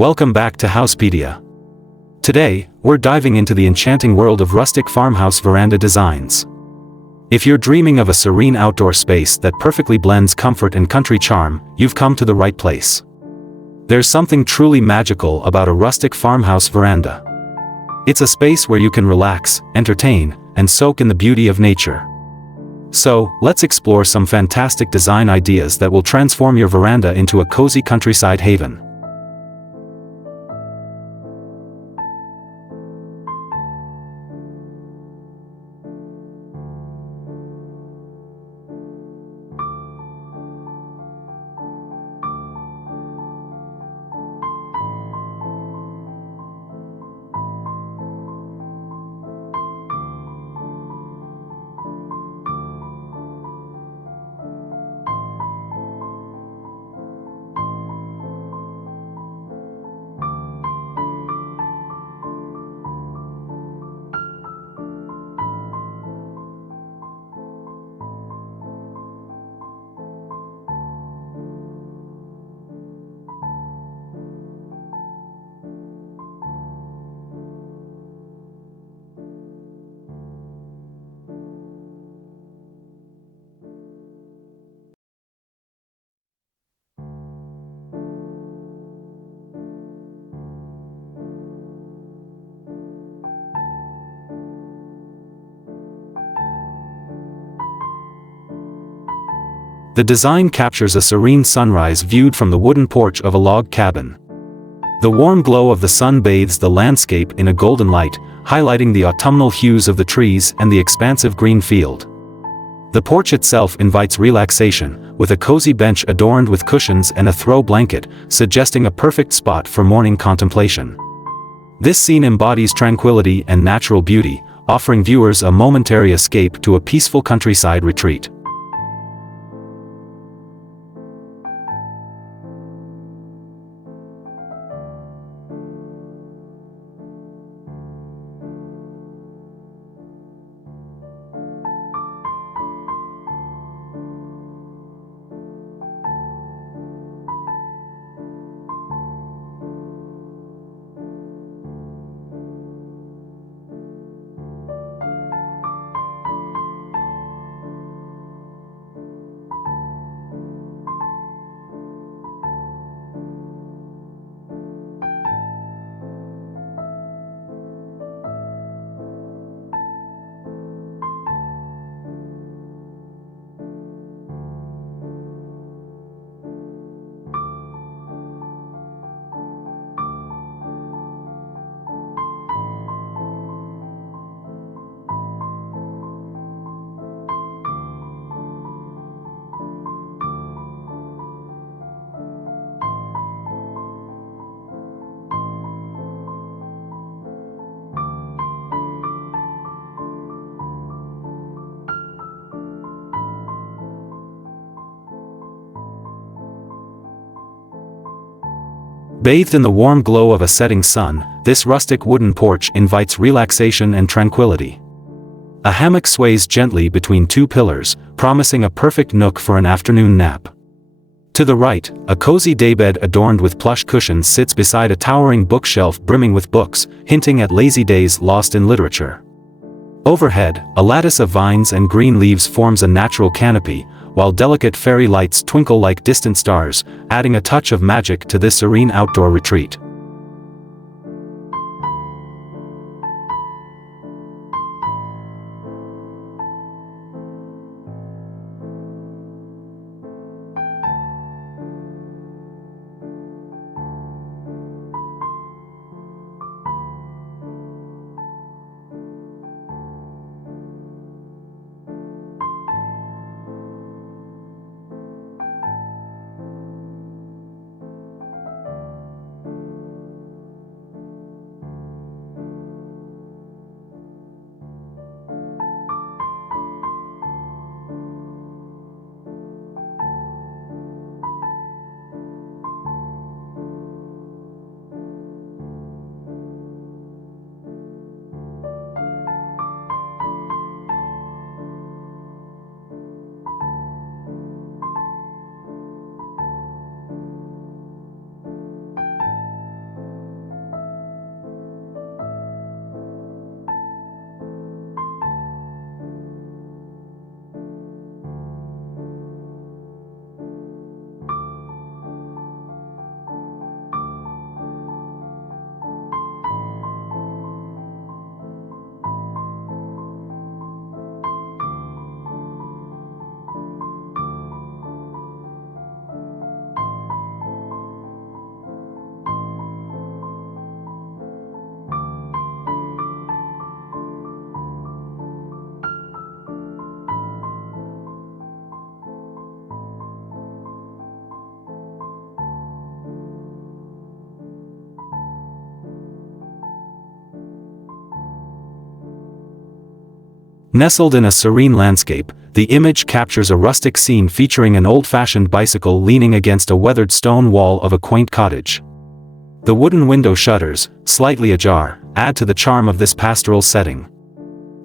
Welcome back to Housepedia. Today, we're diving into the enchanting world of rustic farmhouse veranda designs. If you're dreaming of a serene outdoor space that perfectly blends comfort and country charm, you've come to the right place. There's something truly magical about a rustic farmhouse veranda. It's a space where you can relax, entertain, and soak in the beauty of nature. So, let's explore some fantastic design ideas that will transform your veranda into a cozy countryside haven. The design captures a serene sunrise viewed from the wooden porch of a log cabin. The warm glow of the sun bathes the landscape in a golden light, highlighting the autumnal hues of the trees and the expansive green field. The porch itself invites relaxation, with a cozy bench adorned with cushions and a throw blanket, suggesting a perfect spot for morning contemplation. This scene embodies tranquility and natural beauty, offering viewers a momentary escape to a peaceful countryside retreat. Bathed in the warm glow of a setting sun, this rustic wooden porch invites relaxation and tranquility. A hammock sways gently between two pillars, promising a perfect nook for an afternoon nap. To the right, a cozy daybed adorned with plush cushions sits beside a towering bookshelf brimming with books, hinting at lazy days lost in literature. Overhead, a lattice of vines and green leaves forms a natural canopy, while delicate fairy lights twinkle like distant stars, adding a touch of magic to this serene outdoor retreat. Nestled in a serene landscape, the image captures a rustic scene featuring an old-fashioned bicycle leaning against a weathered stone wall of a quaint cottage. The wooden window shutters, slightly ajar, add to the charm of this pastoral setting.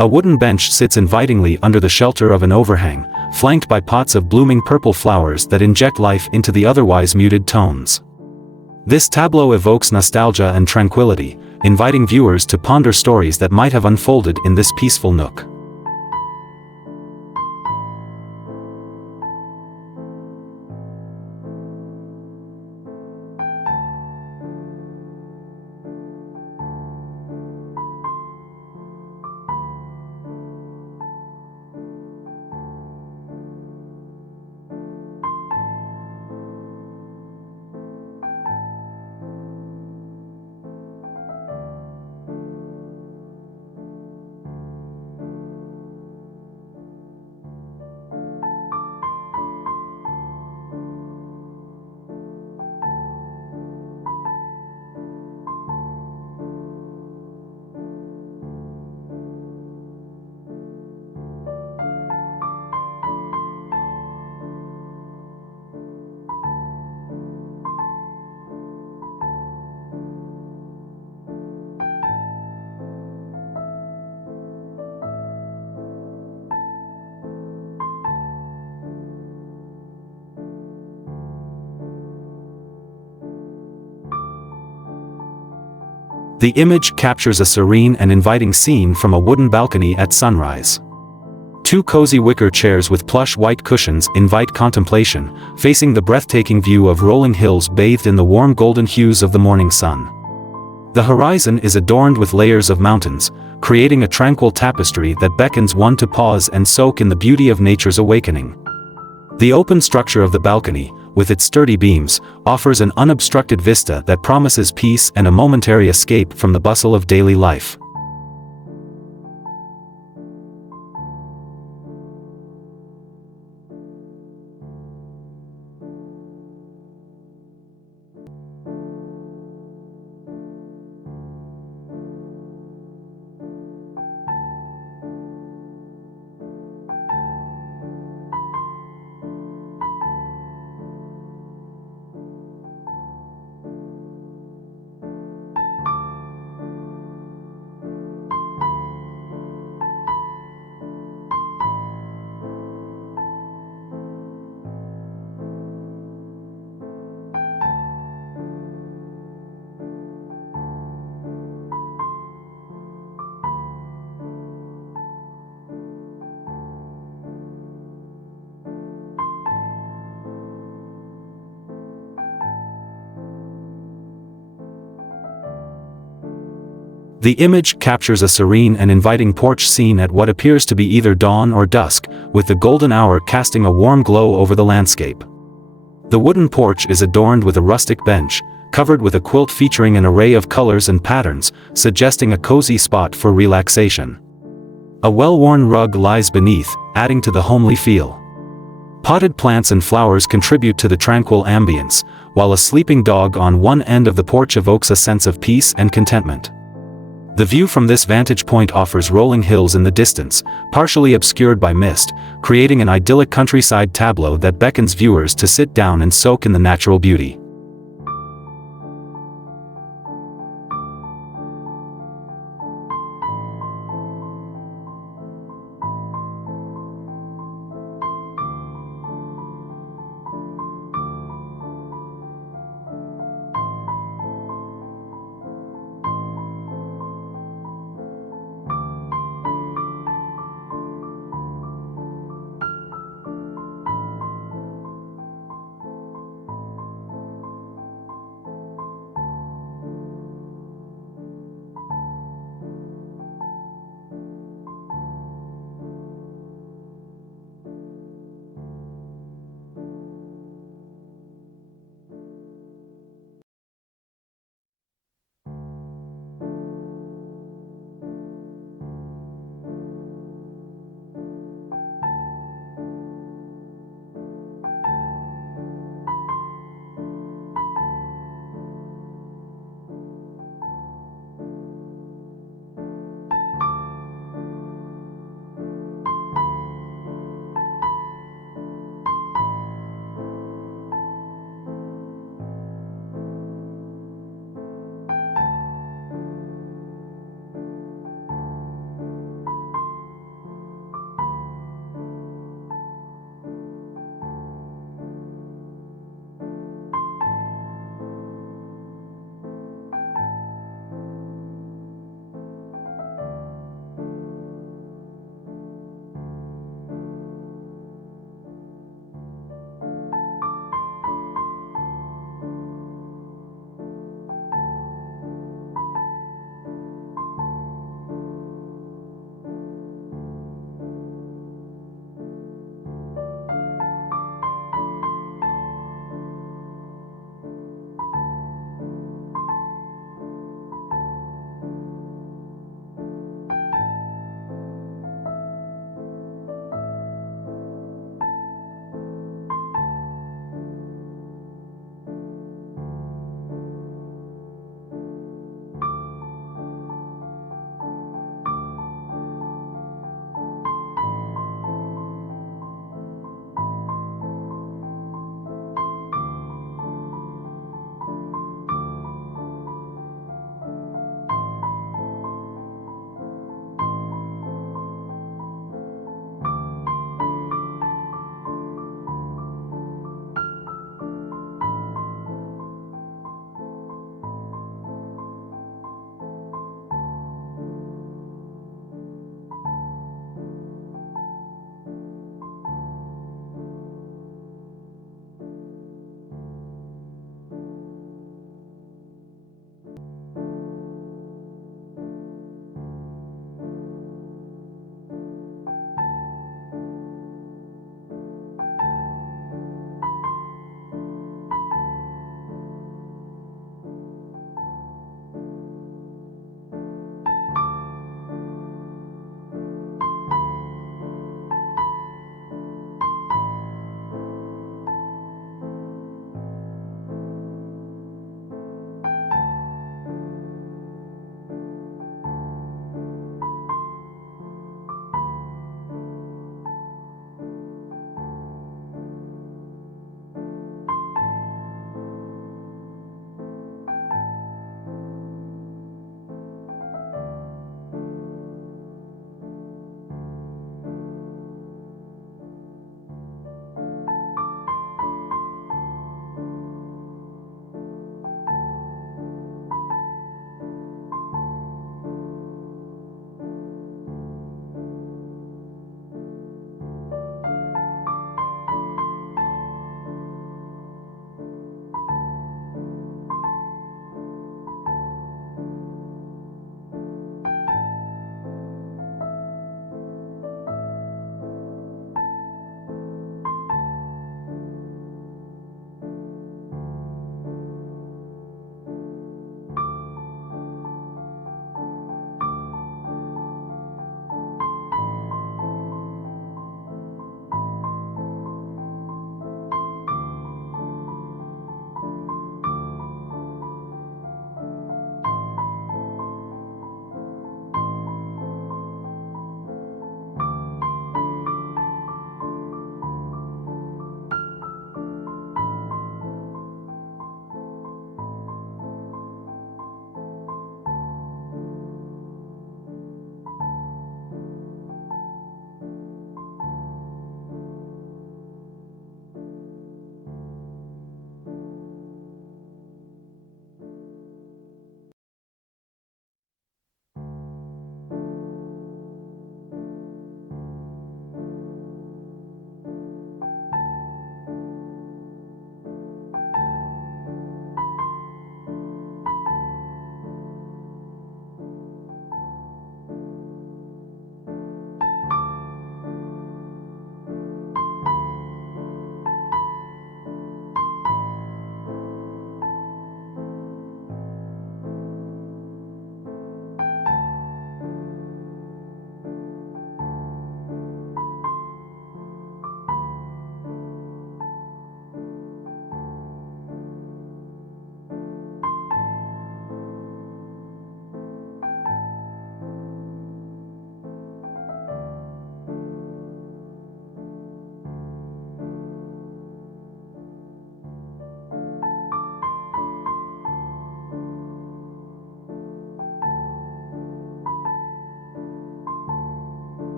A wooden bench sits invitingly under the shelter of an overhang, flanked by pots of blooming purple flowers that inject life into the otherwise muted tones. This tableau evokes nostalgia and tranquility, inviting viewers to ponder stories that might have unfolded in this peaceful nook. The image captures a serene and inviting scene from a wooden balcony at sunrise. Two cozy wicker chairs with plush white cushions invite contemplation, facing the breathtaking view of rolling hills bathed in the warm golden hues of the morning sun. The horizon is adorned with layers of mountains, creating a tranquil tapestry that beckons one to pause and soak in the beauty of nature's awakening. The open structure of the balcony, with its sturdy beams, offers an unobstructed vista that promises peace and a momentary escape from the bustle of daily life. The image captures a serene and inviting porch scene at what appears to be either dawn or dusk, with the golden hour casting a warm glow over the landscape. The wooden porch is adorned with a rustic bench, covered with a quilt featuring an array of colors and patterns, suggesting a cozy spot for relaxation. A well-worn rug lies beneath, adding to the homely feel. Potted plants and flowers contribute to the tranquil ambience, while a sleeping dog on one end of the porch evokes a sense of peace and contentment. The view from this vantage point offers rolling hills in the distance, partially obscured by mist, creating an idyllic countryside tableau that beckons viewers to sit down and soak in the natural beauty.